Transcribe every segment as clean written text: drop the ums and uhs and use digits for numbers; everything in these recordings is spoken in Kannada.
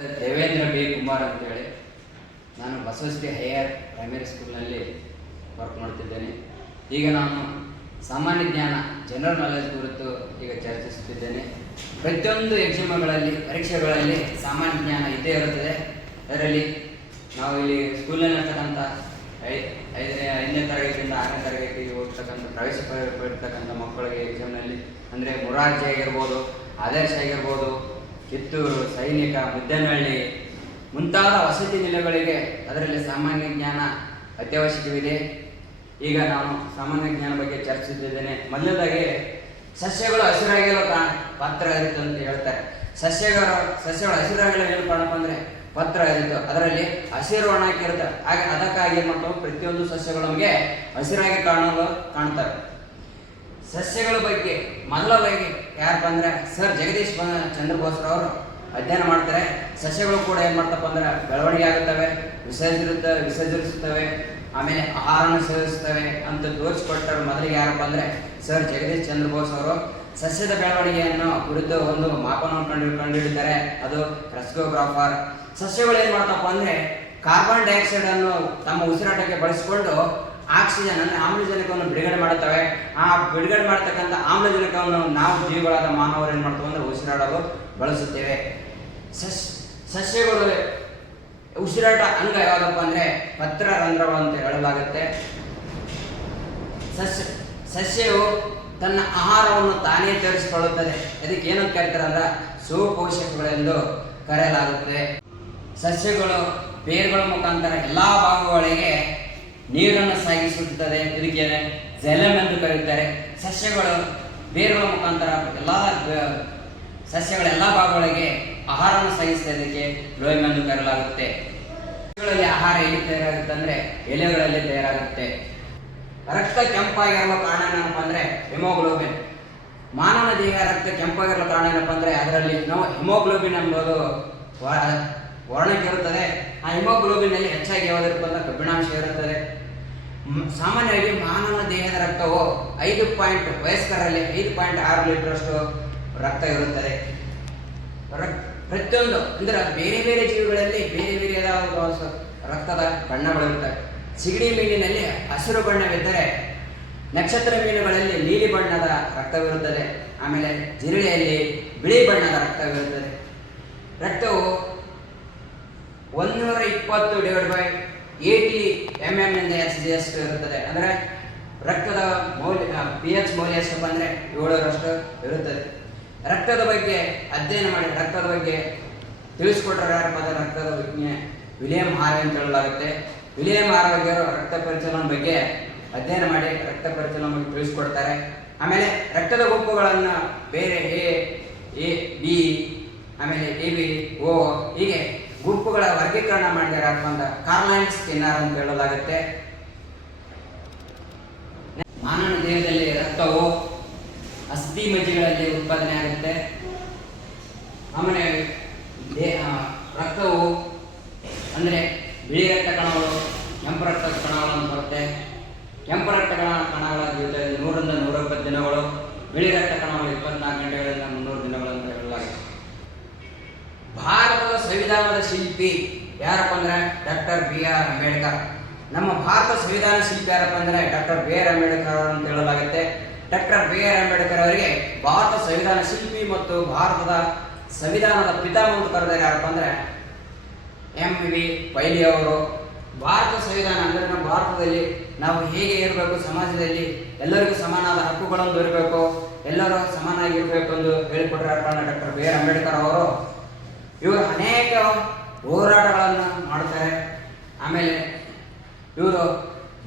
ದೇವೇಂದ್ರ ಬಿ ಕುಮಾರ್ ಅಂತೇಳಿ ನಾನು ಬಸವಶ್ರೀ ಹೈಯರ್ ಪ್ರೈಮರಿ ಸ್ಕೂಲ್ನಲ್ಲಿ ವರ್ಕ್ ಮಾಡ್ತಿದ್ದೇನೆ. ಈಗ ನಾನು ಸಾಮಾನ್ಯ ಜ್ಞಾನ ಜನರಲ್ ನಾಲೆಜ್ ಕುರಿತು ಈಗ ಚರ್ಚಿಸುತ್ತಿದ್ದೇನೆ. ಪ್ರತಿಯೊಂದು ಎಕ್ಸಾಮ್ಗಳಲ್ಲಿ ಪರೀಕ್ಷೆಗಳಲ್ಲಿ ಸಾಮಾನ್ಯ ಜ್ಞಾನ ಇದ್ದೇ ಇರುತ್ತದೆ. ಅದರಲ್ಲಿ ನಾವು ಇಲ್ಲಿ ಸ್ಕೂಲ್ನಲ್ಲಿರ್ತಕ್ಕಂಥ 5ನೇ ತರಗತಿಯಿಂದ 6ನೇ ತರಗತಿಗೆ ಹೋಗ್ತಕ್ಕಂಥ ಪ್ರವೇಶ ಪಡೆದಿರ್ತಕ್ಕಂಥ ಮಕ್ಕಳಿಗೆ ಎಕ್ಸಾಮ್ನಲ್ಲಿ ಅಂದರೆ ಮೊರಾರ್ಜಿ ಆಗಿರ್ಬೋದು, ಆದರ್ಶ ಆಗಿರ್ಬೋದು, ಕಿತ್ತೂರು, ಸೈನಿಕ, ಮುದ್ದೇನಹಳ್ಳಿ ಮುಂತಾದ ವಸತಿ ನಿಲಯಗಳಿಗೆ ಅದರಲ್ಲಿ ಸಾಮಾನ್ಯ ಜ್ಞಾನ ಅತ್ಯವಶ್ಯಕವಿದೆ. ಈಗ ನಾನು ಸಾಮಾನ್ಯ ಜ್ಞಾನ ಬಗ್ಗೆ ಚರ್ಚಿಸುತ್ತಿದ್ದೇನೆ. ಮೊದಲದಾಗಿ ಸಸ್ಯಗಳು ಹಸಿರಾಗಿರೋ ಪತ್ರ ಇರುತ್ತೆ ಅಂತ ಹೇಳ್ತಾರೆ. ಸಸ್ಯಗಳು ಹಸಿರಾಗಲು ಏನು ಕಾರಣಪ್ಪ ಅಂದರೆ ಪತ್ರ ಇರುತ್ತೆ, ಅದರಲ್ಲಿ ಹಸಿರು ಒಣಗಿರುತ್ತೆ. ಹಾಗೆ ಅದಕ್ಕಾಗಿ ಏನು ಮಾಡ್ತಾವೆ, ಪ್ರತಿಯೊಂದು ಸಸ್ಯಗಳು ನಮಗೆ ಹಸಿರಾಗಿ ಕಾಣ್ತವೆ. ಸಸ್ಯಗಳ ಬಗ್ಗೆ ಮೊದಲ ಬಗ್ಗೆ ಯಾರಪ್ಪ ಅಂದರೆ ಸರ್ ಜಗದೀಶ್ ಚಂದ್ರ ಬೋಸ್ ಅವರು ಅಧ್ಯಯನ ಮಾಡ್ತಾರೆ. ಸಸ್ಯಗಳು ಕೂಡ ಏನು ಮಾಡ್ತಪ್ಪ ಅಂದ್ರೆ ಬೆಳವಣಿಗೆ ಆಗುತ್ತವೆ, ವಿಸರ್ಜಿಸುತ್ತವೆ, ಆಮೇಲೆ ಆಹಾರನ ಸೇವಿಸುತ್ತವೆ ಅಂತ ತೋರಿಸಿಕೊಟ್ಟರು ಮೊದಲಿಗೆ ಯಾರಪ್ಪ ಅಂದರೆ ಸರ್ ಜಗದೀಶ್ ಚಂದ್ರ ಬೋಸ್ ಅವರು. ಸಸ್ಯದ ಬೆಳವಣಿಗೆಯನ್ನು ಕುರಿತು ಒಂದು ಮಾಪನವನ್ನು ಕಂಡುಹಿಡಿದ್ದಾರೆ, ಅದು ಕ್ರೆಸ್ಕೋಗ್ರಾಫರ್. ಸಸ್ಯಗಳು ಏನು ಮಾಡ್ತಪ್ಪ ಅಂದರೆ ಕಾರ್ಬನ್ ಡೈಆಕ್ಸೈಡ್ ಅನ್ನು ತಮ್ಮ ಉಸಿರಾಟಕ್ಕೆ ಬಳಸಿಕೊಂಡು ಆಕ್ಸಿಜನ್ ಅಂದರೆ ಆಮ್ಲಜನಕವನ್ನು ಬಿಡುಗಡೆ ಮಾಡುತ್ತವೆ. ಆ ಬಿಡುಗಡೆ ಮಾಡತಕ್ಕಂಥ ಆಮ್ಲಜನಕವನ್ನು ನಾವು ಜೀವಿಗಳಾದ ಮಾನವರು ಏನು ಮಾಡ್ತವೆ ಅಂದರೆ ಉಸಿರಾಡಲು ಬಳಸುತ್ತೇವೆ. ಸಸ್ಯಗಳು ಉಸಿರಾಟ ಅಂಗ ಯಾವುದಪ್ಪ ಅಂದರೆ ಪತ್ರರಂಧ್ರಗಳು ಅಂತ ಹೇಳಲಾಗುತ್ತೆ. ಸಸ್ಯವು ತನ್ನ ಆಹಾರವನ್ನು ತಾನೇ ತರಿಸಿಕೊಳ್ಳುತ್ತದೆ. ಅದಕ್ಕೆ ಏನಂತ ಕರೀತಾರೆ ಅಂದ್ರೆ ಸುಪೋಷಕಗಳೆಂದು ಕರೆಯಲಾಗುತ್ತೆ. ಸಸ್ಯಗಳು ಬೇರುಗಳ ಮುಖಾಂತರ ಎಲ್ಲ ಭಾಗಗಳಿಗೆ ನೀರನ್ನು ಸಾಗಿಸುತ್ತದೆ. ಇದಕ್ಕೆ ಜೈಲಮ್ ಎಂದು ಕರೆಯುತ್ತಾರೆ. ಸಸ್ಯಗಳು ಬೇರುಗಳ ಮುಖಾಂತರ ಸಸ್ಯಗಳ ಎಲ್ಲ ಭಾಗಗಳಿಗೆ ಆಹಾರವನ್ನು ಸಾಗಿಸುತ್ತದೆ. ಇದಕ್ಕೆ ಫ್ಲೋಯಮ್ ಎಂದು ಕರೆಯಲಾಗುತ್ತೆ. ಸಸ್ಯಗಳಲ್ಲಿ ಆಹಾರ ಎಲ್ಲಿ ತಯಾರಾಗುತ್ತೆ ಅಂದರೆ ಎಲೆಗಳಲ್ಲಿ ತಯಾರಾಗುತ್ತೆ. ರಕ್ತ ಕೆಂಪಾಗಿರಲು ಕಾರಣ ಏನಪ್ಪ ಅಂದರೆ ಹಿಮೋಗ್ಲೋಬಿನ್. ಮಾನವ ದೇಹ ರಕ್ತ ಕೆಂಪಾಗಿರಲು ಕಾರಣ ಏನಪ್ಪ ಅಂದರೆ ಅದರಲ್ಲಿ ನಾವು ಹಿಮೋಗ್ಲೋಬಿನ್ ಎಂಬುದು ವರ್ಣಕ್ಕೆ ಇರುತ್ತದೆ. ಆ ಹಿಮೋಗ್ಲೋಬಿನ್ ನಲ್ಲಿ ಹೆಚ್ಚಾಗಿ ಯಾವುದಿರಪ್ಪ ಅಂದ್ರೆ ಕಬ್ಬಿಣಾಂಶ ಇರುತ್ತದೆ. ಸಾಮಾನ್ಯವಾಗಿ ಮಾನವ ದೇಹದ ರಕ್ತವು ವಯಸ್ಕರಲ್ಲಿ 5.6 ಲೀಟರ್ ಅಷ್ಟು ರಕ್ತ ಇರುತ್ತದೆ. ಪ್ರತಿಯೊಂದು ಅಂದ್ರೆ ಬೇರೆ ಬೇರೆ ಜೀವಿಗಳಲ್ಲಿ ಬೇರೆ ಬೇರೆ ರಕ್ತದ ಬಣ್ಣಗಳಿರುತ್ತವೆ. ಸಿಗಡಿ ಮೀನಿನಲ್ಲಿ ಹಸಿರು ಬಣ್ಣವಿದ್ದರೆ ನಕ್ಷತ್ರ ಮೀನುಗಳಲ್ಲಿ ನೀಲಿ ಬಣ್ಣದ ರಕ್ತವಿರುತ್ತದೆ. ಆಮೇಲೆ ಜಿರಳೆಯಲ್ಲಿ ಬಿಳಿ ಬಣ್ಣದ ರಕ್ತವಿರುತ್ತದೆ. ರಕ್ತವು 120/80 mm ನಿಂದ ಅಷ್ಟು ಇರುತ್ತದೆ. ಅಂದರೆ ರಕ್ತದ pH ಮೌಲ್ಯ ಎಷ್ಟಪ್ಪ ಅಂದರೆ 7ರಷ್ಟು ಇರುತ್ತದೆ. ರಕ್ತದ ಬಗ್ಗೆ ಅಧ್ಯಯನ ಮಾಡಿ ರಕ್ತದ ಬಗ್ಗೆ ತಿಳಿಸ್ಕೊಟ್ರೆ ಯಾರಪ್ಪ ಅಂದರೆ ರಕ್ತದ ವಿಲಿಯಂ ಹಾರ್ವೆ ಅಂತ ಹೇಳಲಾಗುತ್ತೆ. ವಿಲಿಯಂ ಹಾರ್ವೆ ರಕ್ತ ಪರಿಚಲನೆ ಬಗ್ಗೆ ಅಧ್ಯಯನ ಮಾಡಿ ರಕ್ತ ಪರಿಚಲನೆ ಬಗ್ಗೆ ತಿಳಿಸ್ಕೊಡ್ತಾರೆ. ಆಮೇಲೆ ರಕ್ತದ ಗುಂಪುಗಳನ್ನು ಬೇರೆ ಎ ಬಿ ಆಮೇಲೆ AB O ಹೀಗೆ ಗುಂಪುಗಳ ವರ್ಗೀಕರಣ ಮಾಡಿದ್ದಾರೆ ಅಂತ ಕಾರ್ಲೈನ್ ಸ್ಕಿನ್ನರ್ ಅಂತ ಹೇಳಲಾಗುತ್ತೆ. ಮಾನವ ದೇಹದಲ್ಲಿ ರಕ್ತವು ಅಸ್ಥಿ ಮಜ್ಜೆಗಳಲ್ಲಿ ಉತ್ಪಾದನೆ ಆಗುತ್ತೆ. ಆಮೇಲೆ ರಕ್ತವು ಅಂದರೆ ಬಿಳಿ ರಕ್ತ ಕಣಗಳು, ಕೆಂಪು ರಕ್ತ ಕಣಗಳು ಅಂತ ಬರುತ್ತೆ. ಕೆಂಪು ರಕ್ತ ಕಣಗಳ ಜೀವಿತದಲ್ಲಿ 100 ರಿಂದ 120 ದಿನಗಳು, ಬಿಳಿ ರಕ್ತ ಕಣಗಳು 24 ಗಂಟೆಗಳಿಂದ 300 ದಿನಗಳು ಅಂತ ಹೇಳಲಾಗಿದೆ. ಭಾರತದ ಸಂವಿಧಾನದ ಶಿಲ್ಪಿ ಯಾರಪ್ಪ ಅಂದ್ರೆ ಡಾಕ್ಟರ್ BR ಅಂಬೇಡ್ಕರ್. ನಮ್ಮ ಭಾರತ ಸಂವಿಧಾನ ಶಿಲ್ಪಿ ಯಾರಪ್ಪ ಅಂದ್ರೆ ಡಾಕ್ಟರ್ BR ಅಂಬೇಡ್ಕರ್ ಅವರು ಅಂತ ಹೇಳಲಾಗುತ್ತೆ. ಡಾಕ್ಟರ್ BR ಅಂಬೇಡ್ಕರ್ ಅವರಿಗೆ ಭಾರತ ಸಂವಿಧಾನ ಶಿಲ್ಪಿ ಮತ್ತು ಭಾರತದ ಸಂವಿಧಾನದ ಪಿತಾಮಹ ಅಂತ ಕರೆದರೆ ಯಾರಪ್ಪ ಅಂದ್ರೆ MV ಪೈಲಿ ಅವರು. ಭಾರತ ಸಂವಿಧಾನ ಅಂದರೆ ನಮ್ಮ ಭಾರತದಲ್ಲಿ ನಾವು ಹೇಗೆ ಇರಬೇಕು, ಸಮಾಜದಲ್ಲಿ ಎಲ್ಲರಿಗೂ ಸಮಾನವಾದ ಹಕ್ಕುಗಳನ್ನು ದೊರೆಯಬೇಕು, ಎಲ್ಲರೂ ಸಮಾನಾಗಿರ್ಬೇಕು ಎಂದು ಹೇಳಿಕೊಟ್ರೆ ಡಾಕ್ಟರ್ BR ಅಂಬೇಡ್ಕರ್ ಅವರು. ಇವರು ಅನೇಕ ಹೋರಾಟಗಳನ್ನು ಮಾಡ್ತಾರೆ. ಆಮೇಲೆ ಇವರು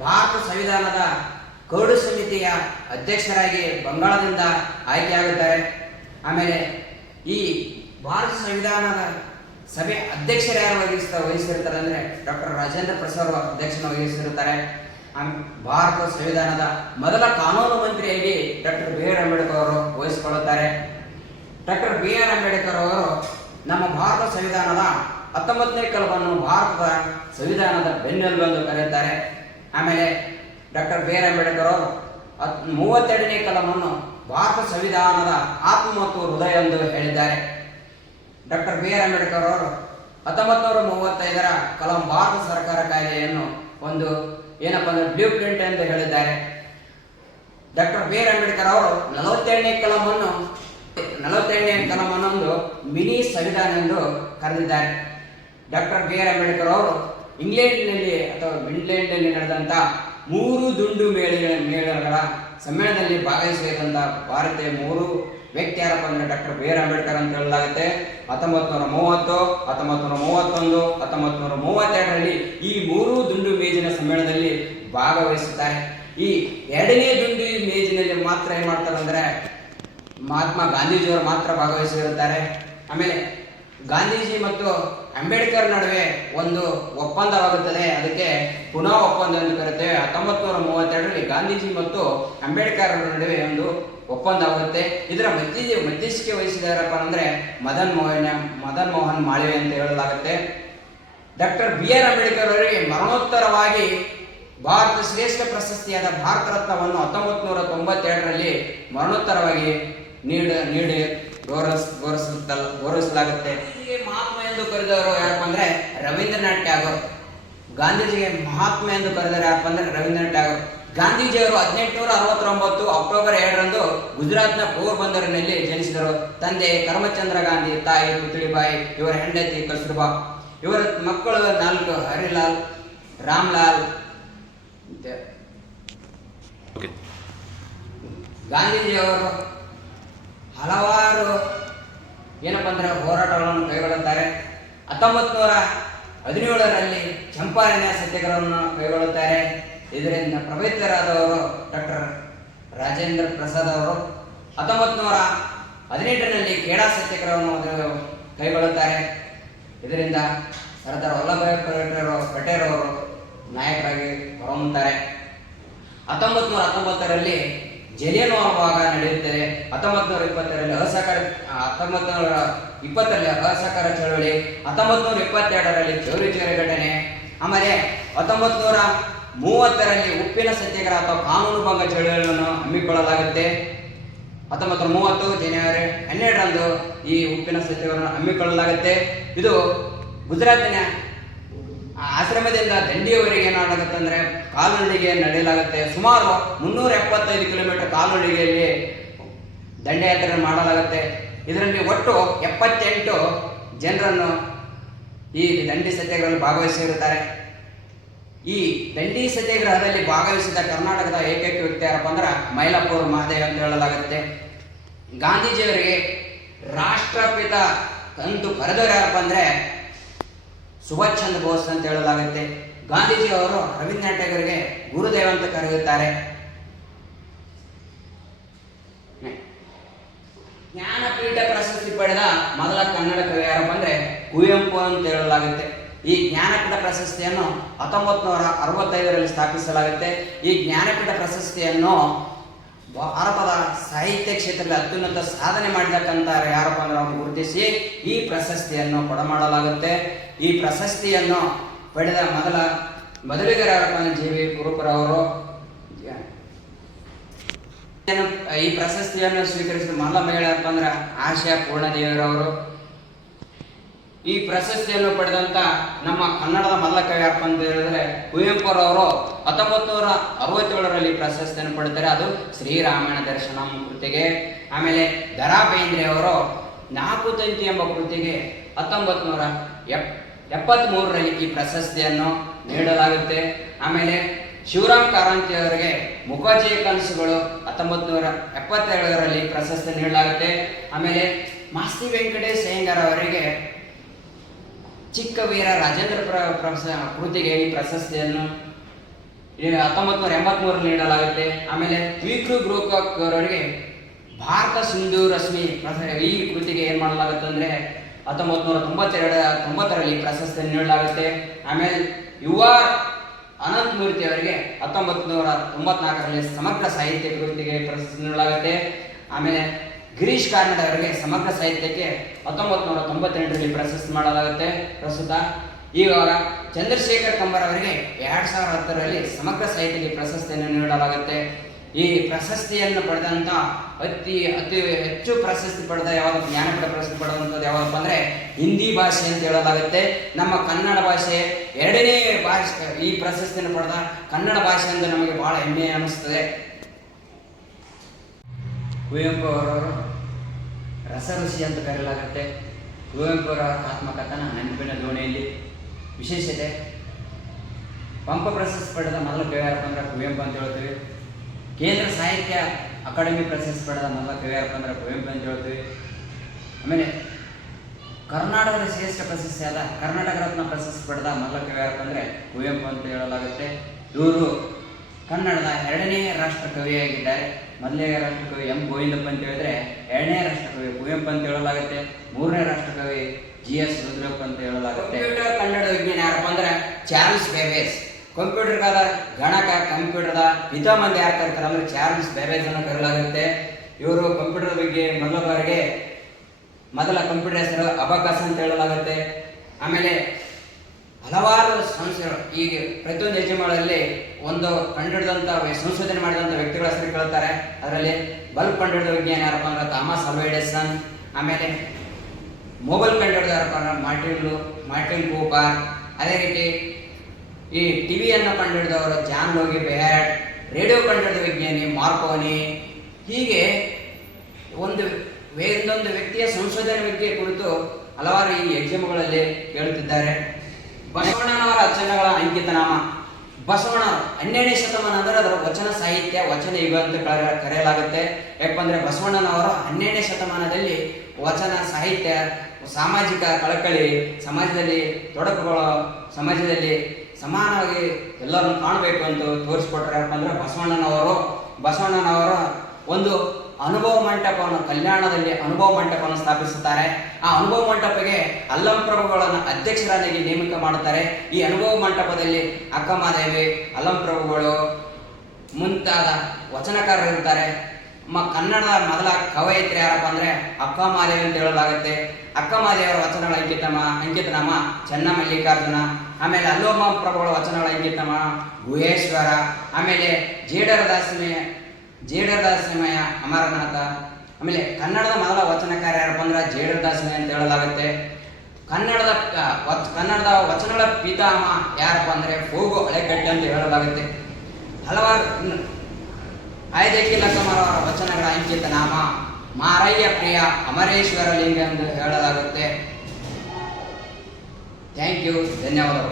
ಭಾರತ ಸಂವಿಧಾನದ ಕರಡು ಸಮಿತಿಯ ಅಧ್ಯಕ್ಷರಾಗಿ ಬಂಗಾಳದಿಂದ ಆಯ್ಕೆಯಾಗುತ್ತಾರೆ. ಆಮೇಲೆ ಈ ಭಾರತ ಸಂವಿಧಾನದ ಸಭೆ ಅಧ್ಯಕ್ಷರು ಯಾರು ವಹಿಸಿರ್ತಾರೆ ಅಂದರೆ ಡಾಕ್ಟರ್ ರಾಜೇಂದ್ರ ಪ್ರಸಾದ್ ಅಧ್ಯಕ್ಷನ ವಹಿಸಿರುತ್ತಾರೆ. ಭಾರತ ಸಂವಿಧಾನದ ಮೊದಲ ಕಾನೂನು ಮಂತ್ರಿಯಾಗಿ ಡಾಕ್ಟರ್ BR ಅಂಬೇಡ್ಕರ್ ಅವರು ವಹಿಸಿಕೊಳ್ಳುತ್ತಾರೆ. ಡಾಕ್ಟರ್ BR ಅಂಬೇಡ್ಕರ್ ಅವರು ನಮ್ಮ ಭಾರತ ಸಂವಿಧಾನದ 19ನೇ ಕಲಮನ್ನು ಭಾರತದ ಸಂವಿಧಾನದ ಬೆನ್ನೆಲುಬು ಎಂದು ಕರೆಯುತ್ತಾರೆ. ಆಮೇಲೆ ಡಾಕ್ಟರ್ BR ಅಂಬೇಡ್ಕರ್ ಅವರು 32ನೇ ಕಲಮನ್ನು ಭಾರತ ಸಂವಿಧಾನದ ಆತ್ಮ ಮತ್ತು ಹೃದಯ ಎಂದು ಹೇಳಿದ್ದಾರೆ. ಡಾಕ್ಟರ್ BR ಅಂಬೇಡ್ಕರ್ ಅವರು 1935ರ ಕಲಂ ಭಾರತ ಸರ್ಕಾರ ಕಾಯ್ದೆಯನ್ನು ಒಂದು ಏನಪ್ಪ ಅಂದ್ರೆ ಬ್ಲೂ ಪ್ರಿಂಟ್ ಎಂದು ಹೇಳಿದ್ದಾರೆ. ಡಾಕ್ಟರ್ ಬಿ ಆರ್ ಅಂಬೇಡ್ಕರ್ ಅವರು 47ನೇ ಕಲಮನ್ನು ಒಂದು ಮಿನಿ ಸಂವಿಧಾನ ಎಂದು ಕರೆದಿದ್ದಾರೆ. ಡಾಕ್ಟರ್ ಬಿ ಆರ್ ಅಂಬೇಡ್ಕರ್ ಅವರು ಇಂಗ್ಲೆಂಡ್ನಲ್ಲಿ ಅಥವಾ ಫಿನ್ಲೆಂಡ್ನಲ್ಲಿ ನಡೆದಂತ 3 ದುಂಡು ಮೇಳಗಳ ಸಮ್ಮೇಳನದಲ್ಲಿ ಭಾಗವಹಿಸಿದಂತ ಭಾರತೀಯ 3 ವ್ಯಕ್ತಿ ಯಾರಪ್ಪ ಅಂದ್ರೆ ಡಾಕ್ಟರ್ ಬಿ ಆರ್ ಅಂಬೇಡ್ಕರ್ ಅಂತ ಹೇಳಲಾಗುತ್ತೆ. 1930, 1931, 1932ರಲ್ಲಿ ಈ 3 ದುಂಡು ಮೇಜಿನ ಸಮ್ಮೇಳನದಲ್ಲಿ ಭಾಗವಹಿಸುತ್ತಾರೆ. ಈ 2ನೇ ದುಂಡು ಮೇಜಿನಲ್ಲಿ ಮಾತ್ರ ಏನ್ ಮಾಡ್ತಾರೆ ಅಂದ್ರೆ ಮಹಾತ್ಮ ಗಾಂಧೀಜಿಯವರು ಮಾತ್ರ ಭಾಗವಹಿಸಿರುತ್ತಾರೆ. ಆಮೇಲೆ ಗಾಂಧೀಜಿ ಮತ್ತು ಅಂಬೇಡ್ಕರ್ ನಡುವೆ ಒಂದು ಒಪ್ಪಂದವಾಗುತ್ತದೆ, ಅದಕ್ಕೆ ಪುನಃ ಒಪ್ಪಂದ ಎಂದು ಕರೆಯುತ್ತೇವೆ. 1932ರಲ್ಲಿ ಗಾಂಧೀಜಿ ಮತ್ತು ಅಂಬೇಡ್ಕರ್ ನಡುವೆ ಒಂದು ಒಪ್ಪಂದವಾಗುತ್ತೆ. ಇದರ ಮಧ್ಯಸ್ಥಿಕೆ ವಹಿಸಿದಾರಪ್ಪ ಅಂದ್ರೆ ಮದನ್ ಮೋಹನ್ ಮಾಳವೀಯ ಅಂತ ಹೇಳಲಾಗುತ್ತೆ. ಡಾಕ್ಟರ್ ಬಿ ಆರ್ ಅಂಬೇಡ್ಕರ್ ಅವರಿಗೆ ಮರಣೋತ್ತರವಾಗಿ ಭಾರತ ಶ್ರೇಷ್ಠ ಪ್ರಶಸ್ತಿಯಾದ ಭಾರತ ರತ್ನವನ್ನು 1992ರಲ್ಲಿ ಮರಣೋತ್ತರವಾಗಿ ನೀಡಿ ಗೌರವಿಸಲಾಗುತ್ತೆ. ಮಹಾತ್ಮ ಎಂದು ಕರೆದವರು ಯಾರಪ್ಪ ಅಂದ್ರೆ ರವೀಂದ್ರನಾಥ್ ಟ್ಯಾಗೋರ್. ಗಾಂಧೀಜಿಗೆ ಮಹಾತ್ಮ ಎಂದು ಕರೆದವರು ಯಾರಪ್ಪ ಅಂದ್ರೆ ರವೀಂದ್ರನಾಥ್ ಟ್ಯಾಗೋರ್. ಗಾಂಧೀಜಿಯವರು 1869 ಅಕ್ಟೋಬರ್ 2ರಂದು ಗುಜರಾತ್ನ ಪೋರ್ಬಂದರಿನಲ್ಲಿ ಜನಿಸಿದರು. ತಂದೆ ಕರ್ಮಚಂದ್ರ ಗಾಂಧಿ, ತಾಯಿ ಪುತ್ಳಿಬಾಯಿ, ಇವರ ಹೆಂಡತಿ ಕಸ್ತೂರ್ಬಾ. ಇವರ ಮಕ್ಕಳು 4: ಹರಿಲಾಲ್, ರಾಮ್ಲಾಲ್. ಗಾಂಧೀಜಿಯವರು ಹಲವಾರು ಏನಪ್ಪ ಅಂದ್ರೆ ಹೋರಾಟಗಳನ್ನು ಕೈಗೊಳ್ಳುತ್ತಾರೆ. 1917ರಲ್ಲಿ ಚಂಪಾರಣ್ಯ ಸತ್ಯಾಗ್ರಹವನ್ನು ಕೈಗೊಳ್ಳುತ್ತಾರೆ. ಇದರಿಂದ ಪ್ರಭಾವಿತರಾದವರು ಡಾಕ್ಟರ್ ರಾಜೇಂದ್ರ ಪ್ರಸಾದ್ ಅವರು. 1918ರಲ್ಲಿ ಖೇಡಾ ಸತ್ಯಾಗ್ರಹವನ್ನು ಕೈಗೊಳ್ಳುತ್ತಾರೆ. ಇದರಿಂದ ಸರ್ದಾರ್ ವಲ್ಲಭಭಾಯಿ ಪಟೇಲ್ ಅವರು ನಾಯಕರಾಗಿ ಹೊರಹೊಮ್ಮುತ್ತಾರೆ. 1919ರಲ್ಲಿ ಜಲಿಯನ್ವಾಲಾ ಬಾಗ್ ನಡೆಯುತ್ತದೆ. 1920ರಲ್ಲಿ ಅಸಹಕಾರ ಚಳವಳಿ. 1922ರಲ್ಲಿ ಚೌರಿ ಘಟನೆ. ಆಮೇಲೆ 1930ರಲ್ಲಿ ಉಪ್ಪಿನ ಸತ್ಯಾಗ್ರಹ ಅಥವಾ ಕಾನೂನು ಭಂಗ ಚಳವಳಿಯನ್ನು ಹಮ್ಮಿಕೊಳ್ಳಲಾಗುತ್ತೆ. 1930 ಜನವರಿ 12ರಂದು ಈ ಉಪ್ಪಿನ ಸತ್ಯಾಗ್ರಹವನ್ನು ಹಮ್ಮಿಕೊಳ್ಳಲಾಗುತ್ತೆ. ಇದು ಗುಜರಾತಿನ ಆಶ್ರಮದಿಂದ ದಂಡಿಯವರೆಗೆ ಏನಾಗುತ್ತೆ ಅಂದ್ರೆ ಕಾಲ್ನಡಿಗೆ ನಡೆಯಲಾಗುತ್ತೆ. ಸುಮಾರು 375 ಕಿಲೋಮೀಟರ್ ಕಾಲ್ನಡಿಗೆಯಲ್ಲಿ ದಂಡಯಾತ್ರೆ ಮಾಡಲಾಗುತ್ತೆ. ಇದರಲ್ಲಿ ಒಟ್ಟು 78 ಜನರನ್ನು ಈ ದಂಡಿ ಸತ್ಯಾಗ್ರಹದಲ್ಲಿ ಭಾಗವಹಿಸಿರುತ್ತಾರೆ. ಈ ದಂಡಿ ಸತ್ಯಾಗ್ರಹದಲ್ಲಿ ಭಾಗವಹಿಸಿದ ಕರ್ನಾಟಕದ ಏಕೈಕ ವ್ಯಕ್ತಿ ಯಾರಪ್ಪ ಅಂದ್ರೆ ಮೈಲಾಪುರ ಮಹದೇವ್ ಅಂತ ಹೇಳಲಾಗುತ್ತೆ. ಗಾಂಧೀಜಿಯವರಿಗೆ ರಾಷ್ಟ್ರಪಿತ ಎಂದು ಕರೆದವರು ಯಾರಪ್ಪ ಅಂದ್ರೆ ಸುಭಾಷ್ ಚಂದ್ರ ಬೋಸ್ ಅಂತ ಹೇಳಲಾಗುತ್ತೆ. ಗಾಂಧೀಜಿ ಅವರು ರವೀಂದ್ರನಾಥ್ ಟ್ಯಾಗೋರ್ಗೆ ಗುರುದೇವ ಅಂತ ಕರೆಯುತ್ತಾರೆ. ಜ್ಞಾನಪೀಠ ಪ್ರಶಸ್ತಿ ಪಡೆದ ಮೊದಲ ಕನ್ನಡ ಕವಿ ಯಾರಪ್ಪ ಅಂದ್ರೆ ಕುವೆಂಪು ಅಂತ ಹೇಳಲಾಗುತ್ತೆ. ಈ ಜ್ಞಾನಪೀಠ ಪ್ರಶಸ್ತಿಯನ್ನು 1965ರಲ್ಲಿ ಸ್ಥಾಪಿಸಲಾಗುತ್ತೆ. ಈ ಜ್ಞಾನಪೀಠ ಪ್ರಶಸ್ತಿಯನ್ನು ಭಾರತದ ಸಾಹಿತ್ಯ ಕ್ಷೇತ್ರದಲ್ಲಿ ಅತ್ಯುನ್ನತ ಸಾಧನೆ ಮಾಡಿದಕ್ಕಂತ ಯಾರಪ್ಪ ಅಂದ್ರೆ ಅವರು ಗುರುತಿಸಿ ಈ ಪ್ರಶಸ್ತಿಯನ್ನು ಕೊಡಮಾಡಲಾಗುತ್ತೆ. ಈ ಪ್ರಶಸ್ತಿಯನ್ನು ಪಡೆದ ಮೊದಲಿಗರ ಯಾರಪ್ಪ ಅಂದ್ರೆ ಜಿ ವಿ ಕುರುಪರವರು. ಈ ಪ್ರಶಸ್ತಿಯನ್ನು ಸ್ವೀಕರಿಸಿದ ಮೊದಲ ಮಹಿಳೆ ಯಾರಪ್ಪ ಅಂದ್ರೆ ಆಶಾ ಪೂರ್ಣದೇವಿರವರು. ಈ ಪ್ರಶಸ್ತಿಯನ್ನು ಪಡೆದಂತ ನಮ್ಮ ಕನ್ನಡದ ಮೊದಲ ಕವಿ ಯಾರಪ್ಪ ಅಂತ ಹೇಳಿದ್ರೆ ಕುವೆಂಪುರವರು 1967ರಲ್ಲಿ ಪ್ರಶಸ್ತಿಯನ್ನು ಪಡೆದರೆ, ಅದು ಶ್ರೀರಾಮಾಯಣ ದರ್ಶನಂ ಕೃತಿಗೆ. ಆಮೇಲೆ ದರಾ ಬೇಂದ್ರೆ ಅವರು 4 ತಂತಿ ಎಂಬ ಕೃತಿಗೆ 1973ರಲ್ಲಿ ಈ ಪ್ರಶಸ್ತಿಯನ್ನು ನೀಡಲಾಗುತ್ತೆ. ಆಮೇಲೆ ಶಿವರಾಮ್ ಕಾರಂತಿ ಅವರಿಗೆ ಮುಖರ್ಜಿ ಕನಸುಗಳು 1977ರಲ್ಲಿ ಪ್ರಶಸ್ತಿ ನೀಡಲಾಗುತ್ತೆ. ಆಮೇಲೆ ಮಾಸ್ತಿ ವೆಂಕಟೇಶ್ ಅಯ್ಯಂಗಾರ್ ಅವರಿಗೆ ಚಿಕ್ಕ ವೀರ ರಾಜೇಂದ್ರ ಕೃತಿಗೆ ಈ ಪ್ರಶಸ್ತಿಯನ್ನು 1983ರಲ್ಲಿ ನೀಡಲಾಗುತ್ತೆ. ಆಮೇಲೆ ವಿಕ್ರು ಗ್ರೋಕಾಕ್ ಅವರಿಗೆ ಭಾರತ ಸಿಂಧು ರಶ್ಮಿ ಈ ಕೃತಿಗೆ ಏನ್ ಮಾಡಲಾಗುತ್ತೆ ಅಂದ್ರೆ 1990ರಲ್ಲಿ ಪ್ರಶಸ್ತಿಯನ್ನು ನೀಡಲಾಗುತ್ತೆ. ಆಮೇಲೆ ಯುವ ಅನಂತ್ ಮೂರ್ತಿ ಅವರಿಗೆ 1994ರಲ್ಲಿ ಸಮಗ್ರ ಸಾಹಿತ್ಯ ಕೃತಿಗೆ ಪ್ರಶಸ್ತಿ ನೀಡಲಾಗುತ್ತೆ. ಆಮೇಲೆ ಗಿರೀಶ್ ಕಾರ್ನಾಡ್ ಅವರಿಗೆ ಸಮಗ್ರ ಸಾಹಿತ್ಯಕ್ಕೆ 1998ರಲ್ಲಿ ಪ್ರಶಸ್ತಿ ಮಾಡಲಾಗುತ್ತೆ. ಪ್ರಸ್ತುತ ಇವಾಗ ಚಂದ್ರಶೇಖರ್ ಕಂಬಾರ್ ಅವರಿಗೆ 2010ರಲ್ಲಿ ಸಮಗ್ರ ಸಾಹಿತ್ಯಕ್ಕೆ ಪ್ರಶಸ್ತಿಯನ್ನು ನೀಡಲಾಗುತ್ತೆ. ಈ ಪ್ರಶಸ್ತಿಯನ್ನು ಪಡೆದಂತ ಅತಿ ಹೆಚ್ಚು ಪ್ರಶಸ್ತಿ ಪಡೆದ ಯಾವುದು ಜ್ಞಾನಪೀಠ ಪ್ರಶಸ್ತಿ ಪಡೆದಂಥದ್ದು ಯಾವಪ್ಪ ಅಂದರೆ ಹಿಂದಿ ಭಾಷೆ ಅಂತ ಹೇಳಲಾಗುತ್ತೆ. ನಮ್ಮ ಕನ್ನಡ ಭಾಷೆ ಎರಡನೇ ಭಾಷೆ ಈ ಪ್ರಶಸ್ತಿಯನ್ನು ಪಡೆದ ಕನ್ನಡ ಭಾಷೆ ಎಂದು ನಮಗೆ ಬಹಳ ಹೆಮ್ಮೆ ಅನ್ನಿಸ್ತದೆ. ಕುವೆಂಪು ಅವರವರು ರಸಋಷಿ ಅಂತ ಕರೆಯಲಾಗುತ್ತೆ. ಕುವೆಂಪು ಅವರ ಆತ್ಮಕಥನ ನೆನಪಿನ ದೋಣಿಯಲ್ಲಿ ವಿಶೇಷತೆ. ಪಂಪ ಪ್ರಶಸ್ತಿ ಪಡೆದ ಮೊದಲ ಕವಿ ಯಾರಪ್ಪ ಅಂದ್ರೆ ಕುವೆಂಪು ಅಂತ ಹೇಳ್ತೀವಿ. ಕೇಂದ್ರ ಸಾಹಿತ್ಯ ಅಕಾಡೆಮಿ ಪ್ರಶಸ್ತಿ ಪಡೆದ ಮೊದಲ ಕವಿ ಯಾರಪ್ಪ ಅಂದ್ರೆ ಕುವೆಂಪು ಅಂತ ಹೇಳ್ತೀವಿ. ಆಮೇಲೆ ಕರ್ನಾಟಕದ ಶ್ರೇಷ್ಠ ಪ್ರಶಸ್ತಿಯಾದ ಕರ್ನಾಟಕ ರತ್ನ ಪ್ರಶಸ್ತಿ ಪಡೆದ ಮೊದಲ ಕವಿ ಯಾರಪ್ಪ ಅಂದರೆ ಕುವೆಂಪು ಅಂತ ಹೇಳಲಾಗುತ್ತೆ. ಇವರು ಕನ್ನಡದ ಎರಡನೇ ರಾಷ್ಟ್ರ ಕವಿಯಾಗಿದ್ದಾರೆ. ಮೊದಲನೇ ರಾಷ್ಟ್ರಕವಿ ಎಂ ಗೋವಿಂದಪ್ಪ ಅಂತ ಹೇಳಿದ್ರೆ, ಎರಡನೇ ರಾಷ್ಟ್ರಕವಿ ಕುವೆಂಪು ಅಂತ ಹೇಳಲಾಗುತ್ತೆ. ಮೂರನೇ ರಾಷ್ಟ್ರಕವಿ GS ರುದ್ರಪ್ಪ ಅಂತ ಹೇಳಲಾಗುತ್ತೆ. ಕಂಪ್ಯೂಟರ್ ಕನ್ನಡ ವಿಜ್ಞಾನ ಯಾರಪ್ಪ ಅಂದ್ರೆ ಚಾರ್ಲ್ಸ್ ಬೇಬೇಜ್. ಕಂಪ್ಯೂಟರ್ಗಾದ ಗಣಕ ಕಂಪ್ಯೂಟರ್ದ ಪಿತಾಮಹ ಯಾರು ಕರೀತಾರೆ ಅಂದ್ರೆ ಚಾರ್ಲ್ಸ್ ಬೇಬೇಜ್ ಅನ್ನು ಕರೆಯಲಾಗುತ್ತೆ. ಇವರು ಕಂಪ್ಯೂಟರ್ ಬಗ್ಗೆ ಮೊದಲ ಕಂಪ್ಯೂಟರ್ ಹೆಸರು ಅಬಕಾಸ್ ಅಂತ ಹೇಳಲಾಗುತ್ತೆ. ಆಮೇಲೆ ಹಲವಾರು ಸಂಸ್ಥೆಗಳು ಈಗ ಪ್ರತಿಯೊಂದು ಯಜಮಾನಲ್ಲಿ ಒಂದು ಕಂಡುಹಿಡಿದಂಥ ಸಂಶೋಧನೆ ಮಾಡಿದಂಥ ವ್ಯಕ್ತಿಗಳ ಹೆಸರು ಕೇಳ್ತಾರೆ. ಅದರಲ್ಲಿ ಬಲ್ಬ್ ಕಂಡುಹಿಡಿದ ವಿಜ್ಞಾನ ಯಾರಪ್ಪ ಅಂದ್ರೆ ಥಾಮಸ್ ಅಲ್ವಾ ಎಡಿಸನ್. ಆಮೇಲೆ ಮೊಬೈಲ್ ಕಂಡುಹಿಡಿದ ಯಾರಪ್ಪ ಅಂದ್ರೆ ಮಾರ್ಟಿನ್ ಕೂಪರ್. ಅದೇ ರೀತಿ ಈ ಟಿವಿಯನ್ನು ಕಂಡುಹಿಡಿದವರು ಜಾನ್ ಲೋಗಿ ಬೆಹ್ರ್ಡ್. ರೇಡಿಯೋ ಕಂಡುಹಿಡಿದ ವಿಜ್ಞಾನಿ ಮಾರ್ಕೋನಿ. ಹೀಗೆ ಒಂದೊಂದು ವ್ಯಕ್ತಿಯ ಸಂಶೋಧನೆ ಬಗ್ಗೆ ಕುರಿತು ಹಲವಾರು ಈ ಎಕ್ಸಾಮ್ಗಳಲ್ಲಿ ಕೇಳುತ್ತಿದ್ದಾರೆ. ಬಸವಣ್ಣನವರ ವಚನಗಳ ಅಂಕಿತನಾಮ. ಬಸವಣ್ಣವರು 12ನೇ ಶತಮಾನ ಅಂದರೆ ಅದರ ವಚನ ಸಾಹಿತ್ಯ ವಚನ ಯುಗ ಅಂತ ಕರೆಯಲಾಗುತ್ತೆ. ಯಾಕಂದ್ರೆ ಬಸವಣ್ಣನವರು 12ನೇ ಶತಮಾನದಲ್ಲಿ ವಚನ ಸಾಹಿತ್ಯ, ಸಾಮಾಜಿಕ ಕಳಕಳಿ, ಸಮಾಜದಲ್ಲಿ ತೊಡಕುಗಳು, ಸಮಾಜದಲ್ಲಿ ಸಮಾನವಾಗಿ ಎಲ್ಲರನ್ನು ಕಾಣಬೇಕು ಅಂತ ತೋರಿಸ್ಕೊಟ್ರೆ ಯಾಕಂದ್ರೆ ಬಸವಣ್ಣನವರು ಒಂದು ಅನುಭವ ಮಂಟಪವನ್ನು ಕಲ್ಯಾಣದಲ್ಲಿ ಅನುಭವ ಮಂಟಪವನ್ನು ಸ್ಥಾಪಿಸುತ್ತಾರೆ. ಆ ಅನುಭವ ಮಂಟಪಕ್ಕೆ ಅಲ್ಲಂ ಪ್ರಭುಗಳನ್ನು ಅಧ್ಯಕ್ಷರಾಗಿ ನೇಮಕ ಮಾಡುತ್ತಾರೆ. ಈ ಅನುಭವ ಮಂಟಪದಲ್ಲಿ ಅಕ್ಕಮಹಾದೇವಿ, ಅಲ್ಲಂ ಪ್ರಭುಗಳು ಮುಂತಾದ ವಚನಕಾರರು ಇರ್ತಾರೆ. ಕನ್ನಡದ ಮೊದಲ ಕವಯಿತ್ರಿ ಯಾರಪ್ಪ ಅಂದ್ರೆ ಅಕ್ಕಮಹಾದೇವಿ ಅಂತ ಹೇಳಲಾಗುತ್ತೆ. ಅಕ್ಕಮಹಾದೇವರ ವಚನಗಳ ಅಂಕಿತನಾಮ ಚೆನ್ನಮಲ್ಲಿಕಾರ್ಜುನ. ಆಮೇಲೆ ಅಲ್ಲೋಮ ಪ್ರಭುಗಳ ವಚನಗಳ ಅಂಕಿತನಾಮ ಗುಹೇಶ್ವರ. ಆಮೇಲೆ ಜೇಡರದಾಸಮಯ ಅಮರನಾಥ. ಆಮೇಲೆ ಕನ್ನಡದ ಮೊದಲ ವಚನಕಾರ ಯಾರಪ್ಪ ಅಂದ್ರೆ ಜೇಡರದಾಸಮಯ ಅಂತ ಹೇಳಲಾಗುತ್ತೆ. ಕನ್ನಡದ ವಚನಗಳ ಪಿತಾಮಹ ಯಾರಪ್ಪ ಅಂದ್ರೆ ಫೋಗು ಹಳೆಕಟ್ಟೆ ಅಂತ ಹೇಳಲಾಗುತ್ತೆ. ಹಲವಾರು ಆಯ್ದಕ್ಕಿ ಲಕ್ಕಮ್ಮರವರ ವಚನಗಳ ಅಂಕಿತ ನಾಮ ಮಾರಯ್ಯ ಪ್ರಿಯ ಅಮರೇಶ್ವರ ಲಿಂಗ ಎಂದು ಹೇಳಲಾಗುತ್ತೆ. ಥ್ಯಾಂಕ್ ಯು, ಧನ್ಯವಾದಗಳು.